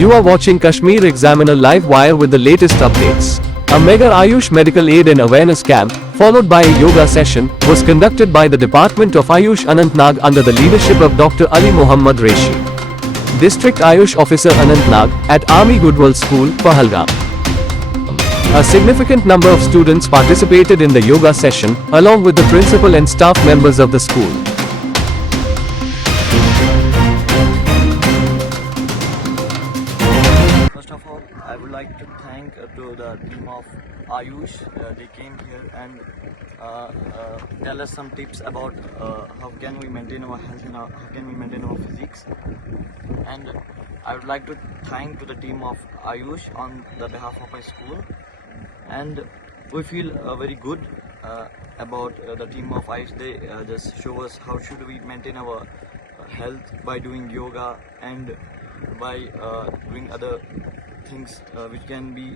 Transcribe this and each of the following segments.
You are watching Kashmir Examiner Live Wire with the latest updates. A mega Ayush medical aid and awareness camp, followed by a yoga session, was conducted by the Department of Ayush Anantnag under the leadership of Dr. Ali Muhammad Reshi, District Ayush Officer Anantnag, at Army Goodwill School, Pahalgam. A significant number of students participated in the yoga session, along with the principal and staff members of the school. First of all, I would like to thank to the team of Ayush. They came here and tell us some tips about how can we maintain our health and how can we maintain our physiques. And I would like to thank to the team of Ayush on the behalf of my school. And we feel very good about the team of Ayush. They just show us how should we maintain our health by doing yoga and by doing other things which can be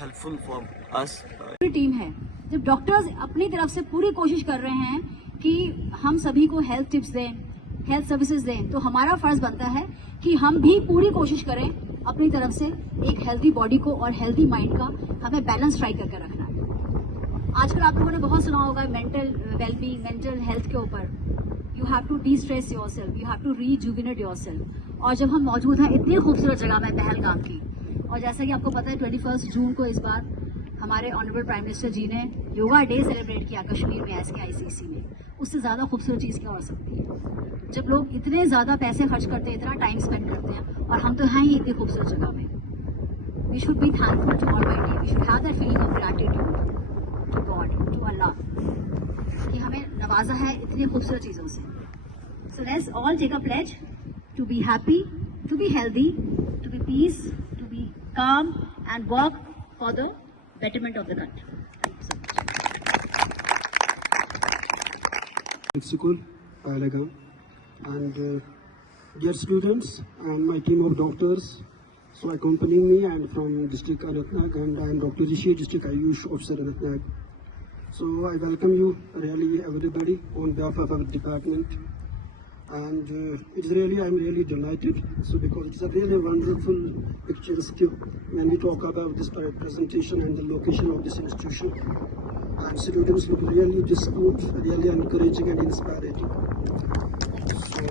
helpful for us. पूरी team है जब doctors अपनी तरफ से पूरी कोशिश कर रहे हैं कि हम सभी को हेल्थ टिप्स दें, हेल्थ सर्विसेज दें, तो हमारा फर्ज बनता है कि हम भी पूरी कोशिश करें अपनी तरफ से एक हेल्दी बॉडी को और हेल्दी माइंड का हमें बैलेंस स्ट्राइक करके रखना है। आजकल आप लोगों ने बहुत सुना होगा मेंटल वेलबींग, मेंटल हेल्थ के ऊपर। You have to destress yourself, you have to rejuvenate yourself. और जब हम मौजूद हैं इतनी खूबसूरत जगह में पहलगाम की, और जैसा कि आपको पता है 21 जून को इस बार हमारे ऑनरेबल प्राइम मिनिस्टर जी ने योगा डे सेलिब्रेट किया कश्मीर में SKICC में। उससे ज़्यादा खूबसूरत चीज़ क्या हो सकती है जब लोग इतने ज़्यादा पैसे खर्च करते हैं, इतना टाइम स्पेंड करते हैं, और हम तो हैं ही इतनी खूबसूरत जगह में। We should be thankful to Almighty, we should have that feeling of gratitude to God, to Allah कि हमें नवाजा है इतनी खूबसूरत चीज़ों से। So let's all take a pledge to be happy, to be healthy, to be peace, to be calm and work for the betterment of the country. School, Pahalgam, and dear students and my team of doctors, so accompanying me, I am from District Anantnag and I am Dr. Rishi, District Ayush Officer Anantnag. So I welcome you really everybody on behalf of our department, and I am really delighted, so because it's a really wonderful picturesque when we talk about this presentation and the location of this institution, and students look really disposed, really encouraging and inspiring. So,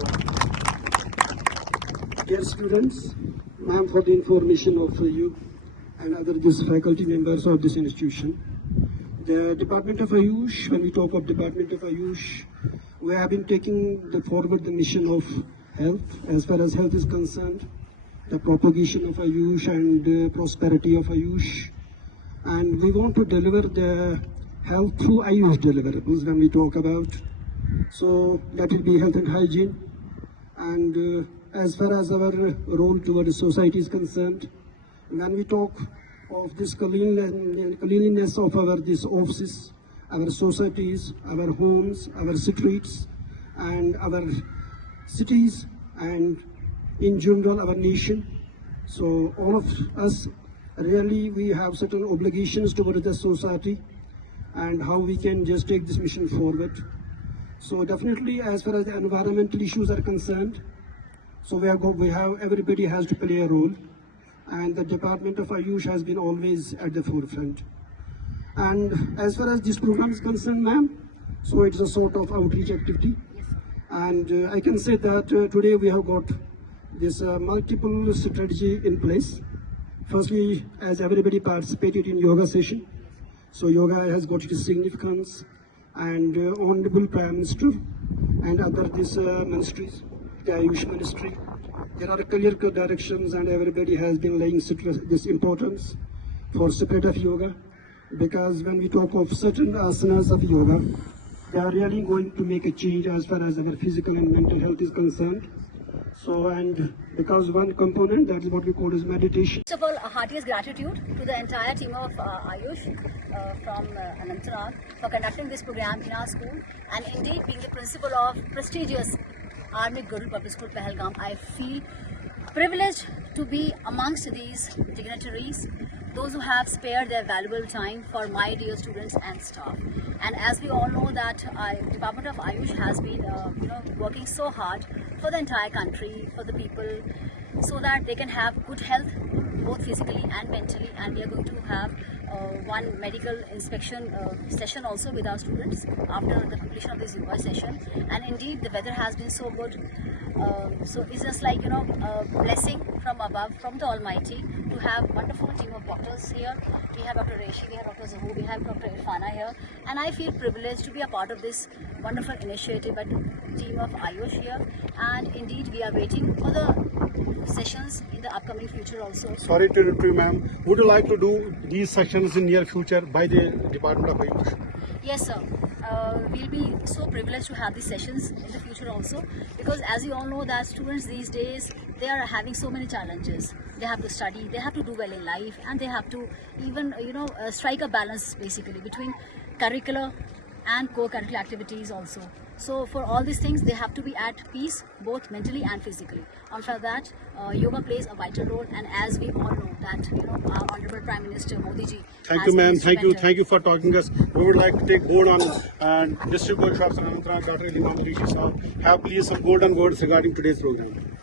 dear students, ma'am, for the information of you and other just faculty members of this institution, the Department of Ayush, when we talk of Department of Ayush, we have been taking forward the mission of health as far as health is concerned, the propagation of Ayush and prosperity of Ayush, and we want to deliver the health through Ayush deliverables when we talk about. So that will be health and hygiene, and as far as our role towards society is concerned, when we talk of this cleanliness of our these offices, our societies, our homes, our streets, and our cities, and in general our nation. So all of us really we have certain obligations towards the society and how we can just take this mission forward. So definitely as far as the environmental issues are concerned, so we have everybody has to play a role, and the Department of Ayush has been always at the forefront. And as far as this program is concerned, ma'am, so it's a sort of outreach activity. Yes. And I can say that today we have got this multiple strategy in place. Firstly, as everybody participated in yoga session, so yoga has got its significance, and Honorable Prime Minister and other these ministries, the Ayush Ministry, there are clear directions, and everybody has been laying this importance for spread of yoga. Because when we talk of certain asanas of yoga, they are really going to make a change as far as our physical and mental health is concerned. So, and because one component, that is what we call as meditation. First of all, heartiest gratitude to the entire team of Ayush from Anantnag for conducting this program in our school, and indeed being the principal of prestigious Army Goodwill Public School, Pahalgam. I feel privileged to be amongst these dignitaries, those who have spared their valuable time for my dear students and staff. And as we all know that Department of Ayush has been working so hard for the entire country, for the people, so that they can have good health both physically and mentally. And we are going to have one medical inspection session also with our students after the completion of this yoga session. And indeed the weather has been so good, so it's just like, you know, a blessing from above, from the Almighty, to have wonderful team of doctors here. We have Dr. Reshi, we have Dr. Zahu, we have Dr. Irfana here, and I feel privileged to be a part of this wonderful initiative by the team of Ayush here. And indeed we are waiting for the sessions in the upcoming future also. Sorry to interrupt you, ma'am. Would you like to do these sessions in near future by the Department of Ayush? Yes, sir. We'll be so privileged to have these sessions in the future also, because as you all know that students these days, they are having so many challenges. They have to study, they have to do well in life, and they have to even, strike a balance basically between curricular and co-curricular activities also. So for all these things, they have to be at peace, both mentally and physically. And for that, yoga plays a vital role. And as we all know that, our Honorable Prime Minister Modi ji. Thank you, ma'am. Thank you for talking us. We would like to take board on and District Police Officer Anantnag, Dr. Imam Rishi Saab, have please some golden words regarding today's program.